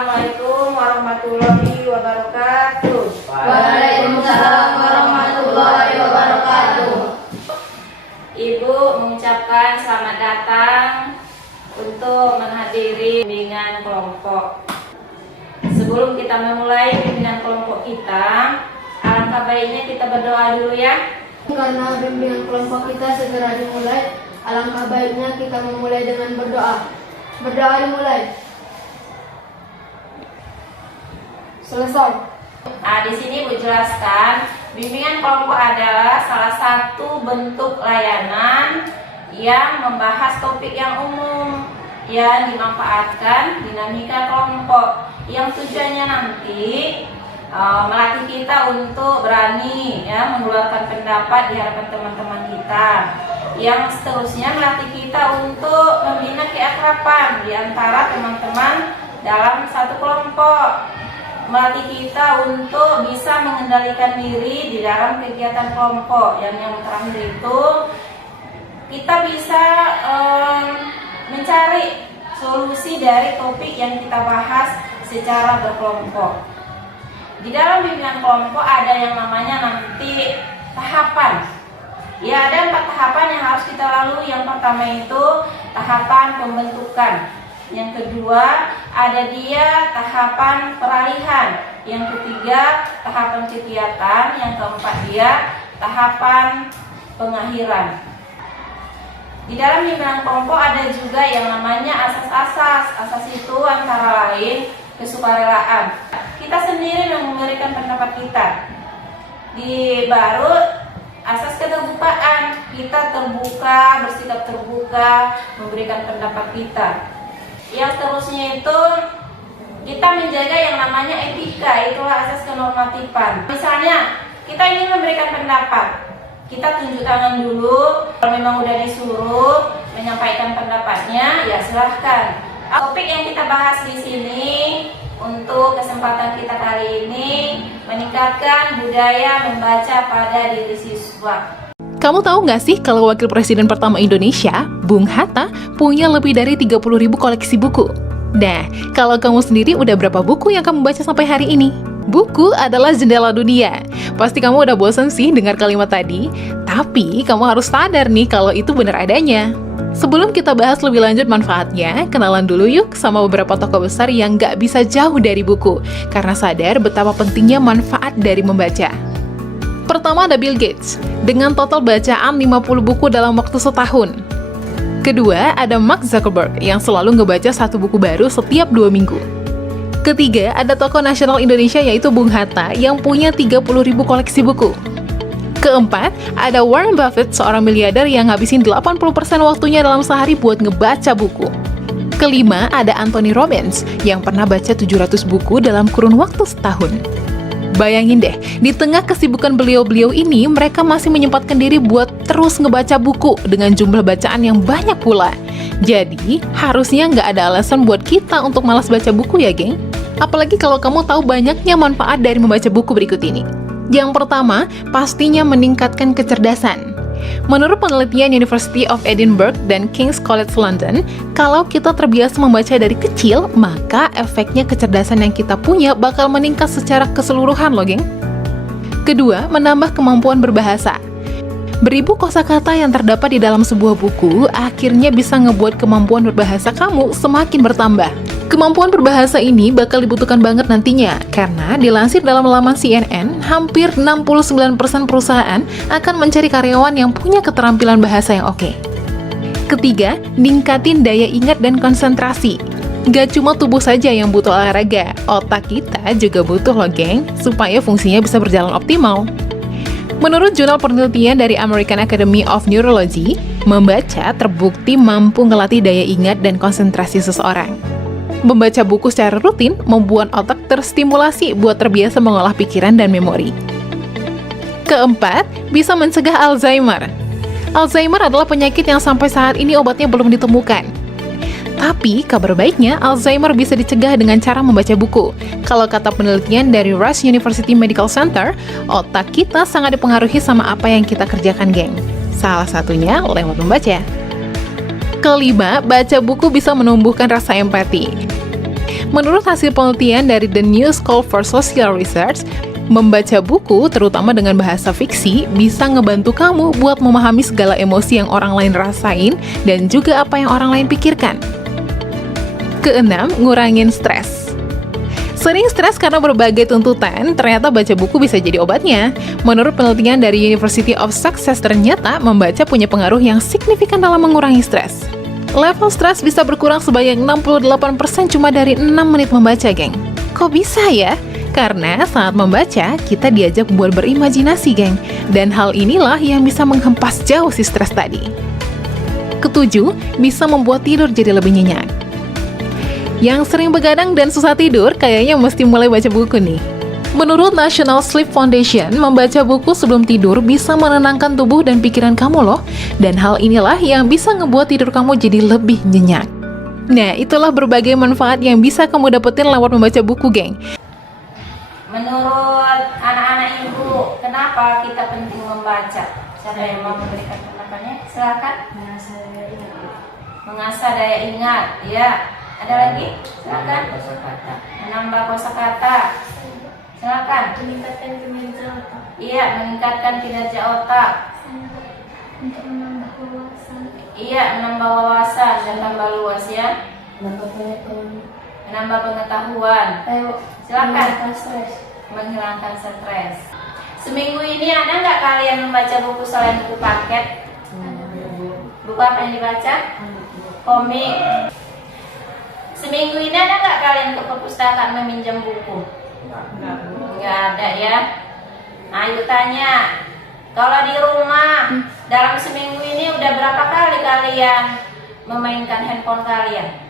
Assalamualaikum warahmatullahi wabarakatuh. Waalaikumsalam warahmatullahi wabarakatuh. Ibu mengucapkan selamat datang untuk menghadiri bimbingan kelompok. Sebelum kita memulai bimbingan kelompok kita, alangkah baiknya kita berdoa dulu ya. Karena bimbingan kelompok kita segera dimulai, alangkah baiknya kita memulai dengan berdoa. Berdoa dimulai. Selesai. Di sini Bu jelaskan, bimbingan kelompok adalah salah satu bentuk layanan yang membahas topik yang umum yang dimanfaatkan dinamika kelompok, yang tujuannya nanti melatih kita untuk berani ya mengeluarkan pendapat di hadapan teman-teman kita. Yang seterusnya melatih kita untuk membina keakraban di antara teman-teman dalam satu kelompok. Melatih kita untuk bisa mengendalikan diri di dalam kegiatan kelompok. Yang terakhir itu kita bisa mencari solusi dari topik yang kita bahas secara berkelompok. Di dalam bimbingan kelompok ada yang namanya nanti tahapan. Ya, ada 4 tahapan yang harus kita lalui. Yang pertama itu tahapan pembentukan. Yang kedua ada dia tahapan peralihan. Yang ketiga tahapan kegiatan. Yang keempat dia tahapan pengakhiran. Di dalam bimbingan kelompok ada juga yang namanya asas-asas. Asas itu antara lain kesukarelaan. Kita sendiri yang memberikan pendapat kita. Di baru asas keterbukaan. Kita terbuka, bersikap terbuka, memberikan pendapat kita. Yang terusnya itu kita menjaga yang namanya etika, itulah asas kenormatifan. Misalnya kita ingin memberikan pendapat, kita tunjuk tangan dulu. Kalau memang udah disuruh menyampaikan pendapatnya, ya silahkan. Topik yang kita bahas di sini untuk kesempatan kita kali ini meningkatkan budaya membaca pada diri siswa. Kamu tahu nggak sih kalau Wakil Presiden pertama Indonesia, Bung Hatta, punya lebih dari 30.000 koleksi buku? Nah, kalau kamu sendiri udah berapa buku yang kamu baca sampai hari ini? Buku adalah jendela dunia. Pasti kamu udah bosan sih dengar kalimat tadi, tapi kamu harus sadar nih kalau itu benar adanya. Sebelum kita bahas lebih lanjut manfaatnya, kenalan dulu yuk sama beberapa tokoh besar yang nggak bisa jauh dari buku, karena sadar betapa pentingnya manfaat dari membaca. Pertama ada Bill Gates, dengan total bacaan 50 buku dalam waktu setahun. Kedua ada Mark Zuckerberg, yang selalu ngebaca 1 buku baru setiap 2 minggu. Ketiga ada tokoh nasional Indonesia yaitu Bung Hatta, yang punya 30.000 koleksi buku. Keempat ada Warren Buffett, seorang miliarder yang ngabisin 80% waktunya dalam sehari buat ngebaca buku. Kelima ada Anthony Robbins, yang pernah baca 700 buku dalam kurun waktu setahun. Bayangin deh, di tengah kesibukan beliau-beliau ini, mereka masih menyempatkan diri buat terus ngebaca buku dengan jumlah bacaan yang banyak pula. Jadi, harusnya nggak ada alasan buat kita untuk malas baca buku ya, geng? Apalagi kalau kamu tahu banyaknya manfaat dari membaca buku berikut ini. Yang pertama, pastinya meningkatkan kecerdasan. Menurut penelitian University of Edinburgh dan King's College London, kalau kita terbiasa membaca dari kecil, maka efeknya kecerdasan yang kita punya bakal meningkat secara keseluruhan loh, geng. Kedua, menambah kemampuan berbahasa. Beribu kosakata yang terdapat di dalam sebuah buku akhirnya bisa ngebuat kemampuan berbahasa kamu semakin bertambah. Kemampuan berbahasa ini bakal dibutuhkan banget nantinya, karena dilansir dalam laman CNN, hampir 69% perusahaan akan mencari karyawan yang punya keterampilan bahasa yang oke. Ketiga, ningkatin daya ingat dan konsentrasi. Gak cuma tubuh saja yang butuh olahraga, otak kita juga butuh loh, geng, supaya fungsinya bisa berjalan optimal. Menurut jurnal penelitian dari American Academy of Neurology, membaca terbukti mampu ngelatih daya ingat dan konsentrasi seseorang. Membaca buku secara rutin membuat otak terstimulasi buat terbiasa mengolah pikiran dan memori. Keempat, bisa mencegah Alzheimer. Alzheimer adalah penyakit yang sampai saat ini obatnya belum ditemukan. Tapi, kabar baiknya, Alzheimer bisa dicegah dengan cara membaca buku. Kalau kata penelitian dari Rush University Medical Center, otak kita sangat dipengaruhi sama apa yang kita kerjakan, geng. Salah satunya lewat membaca. Kelima, baca buku bisa menumbuhkan rasa empati. Menurut hasil penelitian dari The New School for Social Research, membaca buku, terutama dengan bahasa fiksi, bisa ngebantu kamu buat memahami segala emosi yang orang lain rasain dan juga apa yang orang lain pikirkan. Keenam, ngurangin stres. Sering stres karena berbagai tuntutan, ternyata baca buku bisa jadi obatnya. Menurut penelitian dari University of Sussex, ternyata membaca punya pengaruh yang signifikan dalam mengurangi stres. Level stres bisa berkurang sebanyak 68% cuma dari 6 menit membaca, geng. Kok bisa ya? Karena saat membaca, kita diajak buat berimajinasi, geng. Dan hal inilah yang bisa menghempas jauh si stres tadi. Ketujuh, bisa membuat tidur jadi lebih nyenyak. Yang sering begadang dan susah tidur, kayaknya mesti mulai baca buku nih. Menurut National Sleep Foundation, membaca buku sebelum tidur bisa menenangkan tubuh dan pikiran kamu loh. Dan hal inilah yang bisa ngebuat tidur kamu jadi lebih nyenyak. Nah, itulah berbagai manfaat yang bisa kamu dapetin lewat membaca buku, geng. Menurut anak-anak ibu, kenapa kita penting membaca? Siapa yang mau memberikan pendapatnya? Silakan. Mengasah daya ingat, ya. Ada lagi? Silakan. Menambah kosakata. Silakan. Meningkatkan kinerja otak. Iya, meningkatkan kinerja otak. Untuk menambah wawasan. Iya, menambah wawasan dan tambah luas ya. Menambah pengetahuan. Silakan. Menghilangkan stres. Menghilangkan stres. Seminggu ini ada nggak kalian membaca buku selain buku paket? Buku apa yang dibaca? Komik. Seminggu ini ada nggak kalian ke perpustakaan meminjam buku? Nggak ada ya. Ayo tanya, kalau di rumah dalam seminggu ini udah berapa kali kalian memainkan handphone kalian?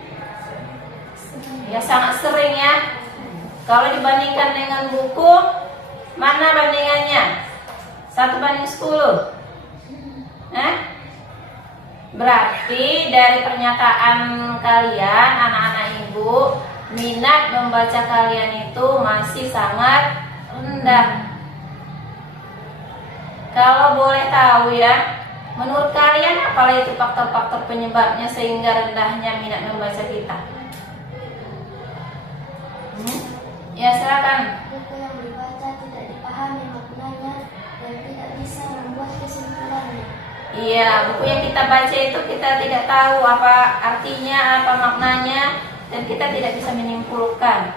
Ya sangat sering ya. Kalau dibandingkan dengan buku, mana bandingannya? 1:10. Berarti dari pernyataan kalian, anak-anak ibu, minat membaca kalian itu masih sangat rendah. Kalau boleh tahu ya, menurut kalian apa itu faktor-faktor penyebabnya sehingga rendahnya minat membaca kita? Ya silakan. Buku yang dibaca tidak dipahami maknanya dan tidak bisa membuat kesimpulannya. Iya, buku yang kita baca itu kita tidak tahu apa artinya, apa maknanya, dan kita tidak bisa menyimpulkan.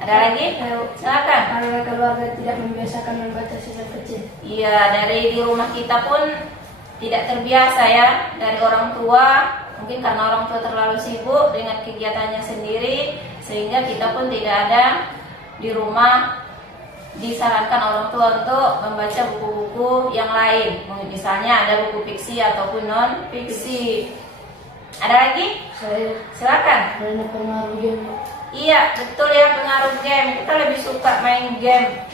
Ada lagi? Silakan. Karena keluarga tidak membiasakan membaca sejak kecil. Iya, dari di rumah kita pun tidak terbiasa ya, dari orang tua. Mungkin karena orang tua terlalu sibuk dengan kegiatannya sendiri, sehingga kita pun tidak ada di rumah. Disarankan orang tua untuk membaca buku-buku yang lain. Misalnya ada buku fiksi ataupun non fiksi. Ada lagi? Silakan. Karena pengaruh game. Iya, betul ya, pengaruh game. Kita lebih suka main game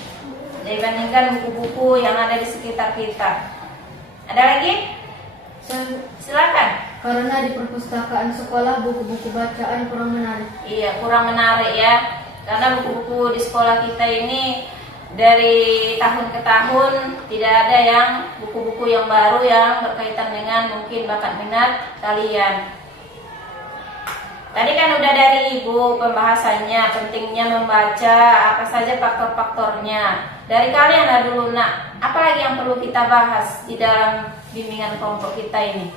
dibandingkan buku-buku yang ada di sekitar kita. Ada lagi? Silakan. Karena di perpustakaan sekolah buku-buku bacaan kurang menarik. Iya, kurang menarik ya. Karena buku-buku di sekolah kita ini dari tahun ke tahun tidak ada yang buku-buku yang baru yang berkaitan dengan mungkin bakat minat kalian. Tadi kan udah dari ibu pembahasannya, pentingnya membaca, apa saja faktor-faktornya. Dari kalian lah dulu nak, apa lagi yang perlu kita bahas di dalam bimbingan kelompok kita ini?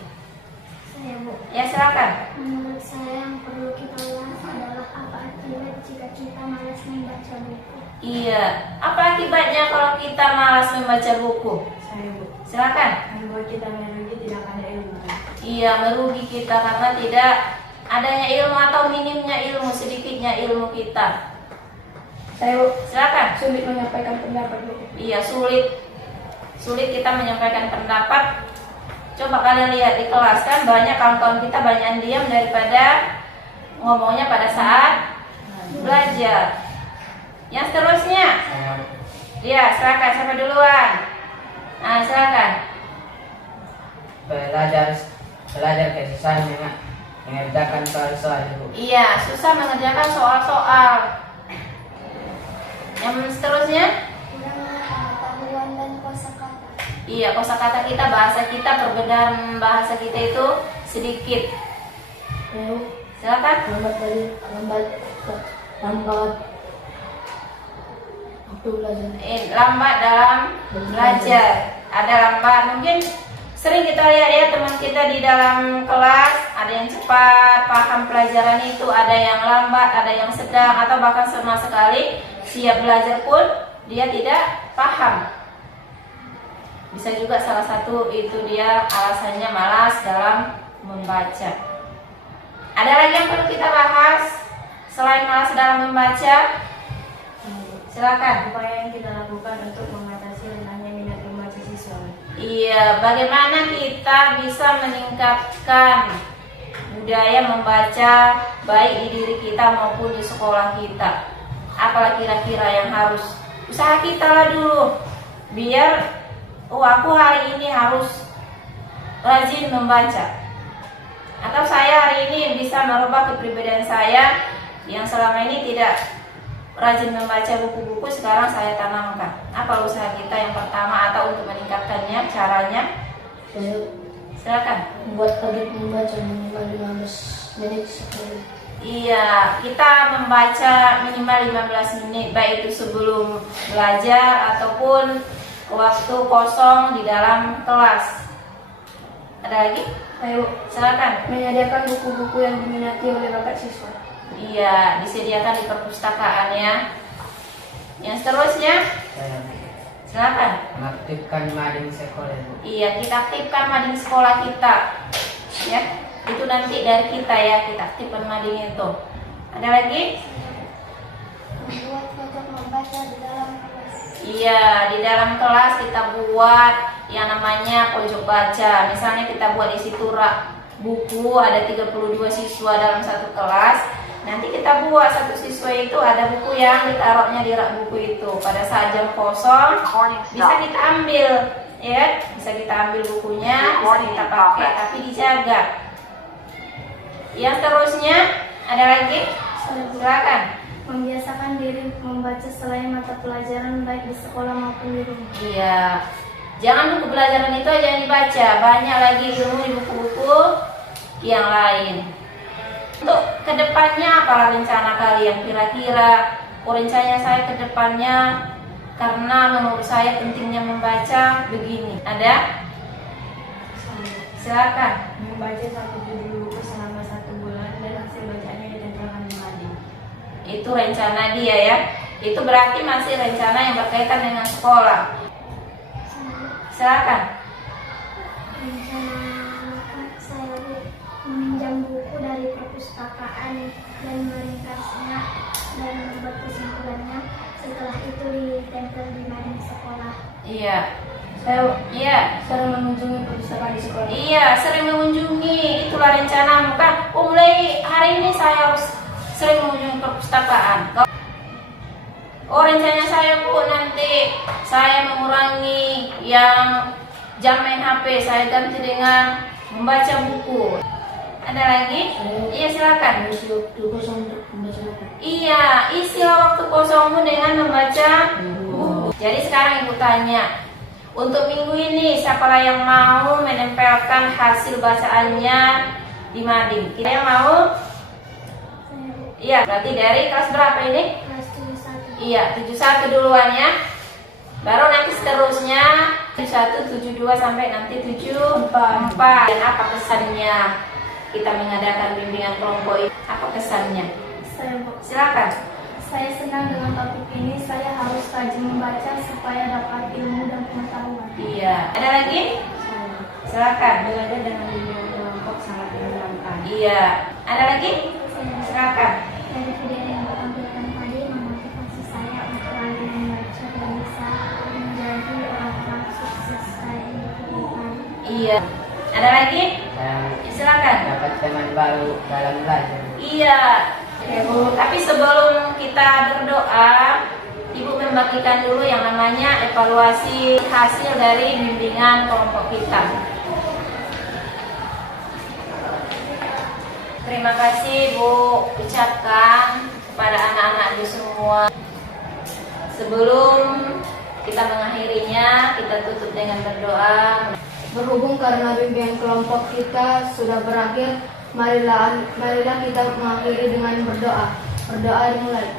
Saya, Bu. Ya silakan. Menurut saya yang perlu kita bahas adalah apa akibat jika kita malas membaca buku. Iya, apa akibatnya kalau kita malas membaca buku? Saya, Bu. Silakan. Membuat kita merugi tidak ada ilmu. Iya, merugi kita karena tidak adanya ilmu atau minimnya ilmu, sedikitnya ilmu kita. Saya, Bu. Silakan. Sulit menyampaikan pendapat, Bu. Iya, sulit kita menyampaikan pendapat. Coba kalian lihat di kelas kan banyak kawan-kawan kita banyak yang diam daripada ngomongnya pada saat belajar. Yang seterusnya, ya silakan, siapa duluan? Nah silakan. Belajar kesusahan mengerjakan soal-soal, Bu. Iya, susah mengerjakan soal-soal. Yang seterusnya? Kurangnya pengetahuan dan kosakata. Iya, kosakata kita, bahasa kita, perbedaan bahasa kita itu sedikit. Silakan. lambat waktu belajar. Lambat dalam belajar. Ada lambat, mungkin sering kita lihat ya teman kita di dalam kelas, ada yang cepat paham pelajaran itu, ada yang lambat, ada yang sedang, atau bahkan sama sekali siap belajar pun dia tidak paham. Bisa juga salah satu itu dia alasannya malas dalam membaca. Ada lagi yang perlu kita bahas selain malas dalam membaca? Silakan. Upaya yang kita lakukan untuk mengatasi rendahnya minat membaca siswa. Iya, bagaimana kita bisa meningkatkan budaya membaca baik di diri kita maupun di sekolah kita? Apalah kira-kira yang harus usaha kita lah dulu, biar aku hari ini harus rajin membaca, atau saya hari ini bisa merubah kepribadian saya yang selama ini tidak rajin membaca buku-buku, sekarang saya tanamkan. Apa usaha kita yang pertama atau untuk meningkatkannya, caranya? Silakan. Membuat target membaca minimal 15 menit sekali. Iya, kita membaca minimal 15 menit, baik itu sebelum belajar ataupun waktu kosong di dalam kelas. Ada lagi? Ayo, Silakan. menyediakan buku-buku yang diminati oleh bakat siswa. Iya, disediakan di perpustakaan ya. Yang seterusnya, Saya silakan. mengaktifkan mading sekolah, Bu. Iya, kita aktifkan mading sekolah kita. Ya, itu nanti dari kita ya, kita aktifkan mading itu. Ada lagi? Membuat pojok membaca di dalam kelas. Iya, di dalam kelas kita buat yang namanya pojok baca. Misalnya kita buat di situ rak buku, ada 32 siswa dalam satu kelas. Nanti kita buat satu siswa itu ada buku yang ditaruhnya di rak buku itu. Pada saat jam kosong bisa kita ambil, ya, bisa kita ambil bukunya, bisa kita pakai, tapi dijaga. Yang terusnya ada lagi? Silakan. Membiasakan diri membaca selain mata pelajaran baik di sekolah maupun di rumah. Iya, jangan buku pelajaran itu aja yang dibaca, banyak lagi ilmu di buku-buku yang lain. Untuk kedepannya apalah rencana kalian kira-kira? Rencana saya kedepannya, karena menurut saya pentingnya membaca begini. Ada? Silakan. Membaca satu judul buku selama 1 bulan dan hasil bacaannya ditempelkan di mading. Itu rencana dia ya. Itu berarti masih rencana yang berkaitan dengan sekolah. Silakan. Rencana saya meminjam buku dari perpustakaan dan meringkasnya dan membuat kesimpulannya. Setelah itu ditempel di mading sekolah. Iya. Iya. Sering mengunjungi perpustakaan di sekolah. Iya, sering mengunjungi. Itulah rencana. Bukan, mulai hari ini saya harus sering mengunjungi perpustakaan. Rencananya saya, Bu, nanti saya mengurangi yang jam main HP, saya ganti dengan membaca buku. Ada lagi? Iya, silakan. Isi waktu kosong untuk membaca buku. Iya, isilah waktu kosongmu dengan membaca buku. Jadi sekarang Ibu tanya, untuk minggu ini siapalah yang mau menempelkan hasil bacaannya di mading? Kita yang mau? Iya, berarti dari kelas berapa ini? Kelas 71. Iya, 71 duluan ya. Baru nanti seterusnya 71, 72 sampai nanti 74. Dan apa kesannya kita mengadakan bimbingan kelompok ini? Apa kesannya? Silakan. Saya senang dengan topik ini. Saya harus rajin membaca supaya dapat ilmu dan pengetahuan. Iya. Ada lagi? Silakan. Belajar dengan bimbingan kelompok sangat menyenangkan. Iya. Ada lagi? Silakan. Dari video yang ditampilkan tadi memotivasi saya untuk rajin membaca dan bisa menjadi orang-orang sukses kayak di kehidupan. Iya. Ada lagi? Saya Silakan. dapat teman baru dalam belajar, Bu. Iya. Oke, Bu. Tapi sebelum kita berdoa, Ibu membagikan dulu yang namanya evaluasi hasil dari bimbingan kelompok kita. Terima kasih Bu ucapkan kepada anak-anak Ibu semua. Sebelum kita mengakhirinya, kita tutup dengan berdoa. Berhubung karena bimbingan kelompok kita sudah berakhir, Marilah kita mengakhiri dengan berdoa. Berdoa dimulai.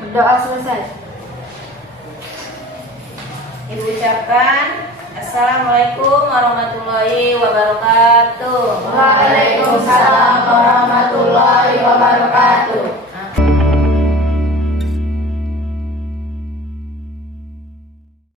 Berdoa selesai. Ibu ucapkan Assalamualaikum warahmatullahi wabarakatuh. Waalaikumsalam warahmatullahi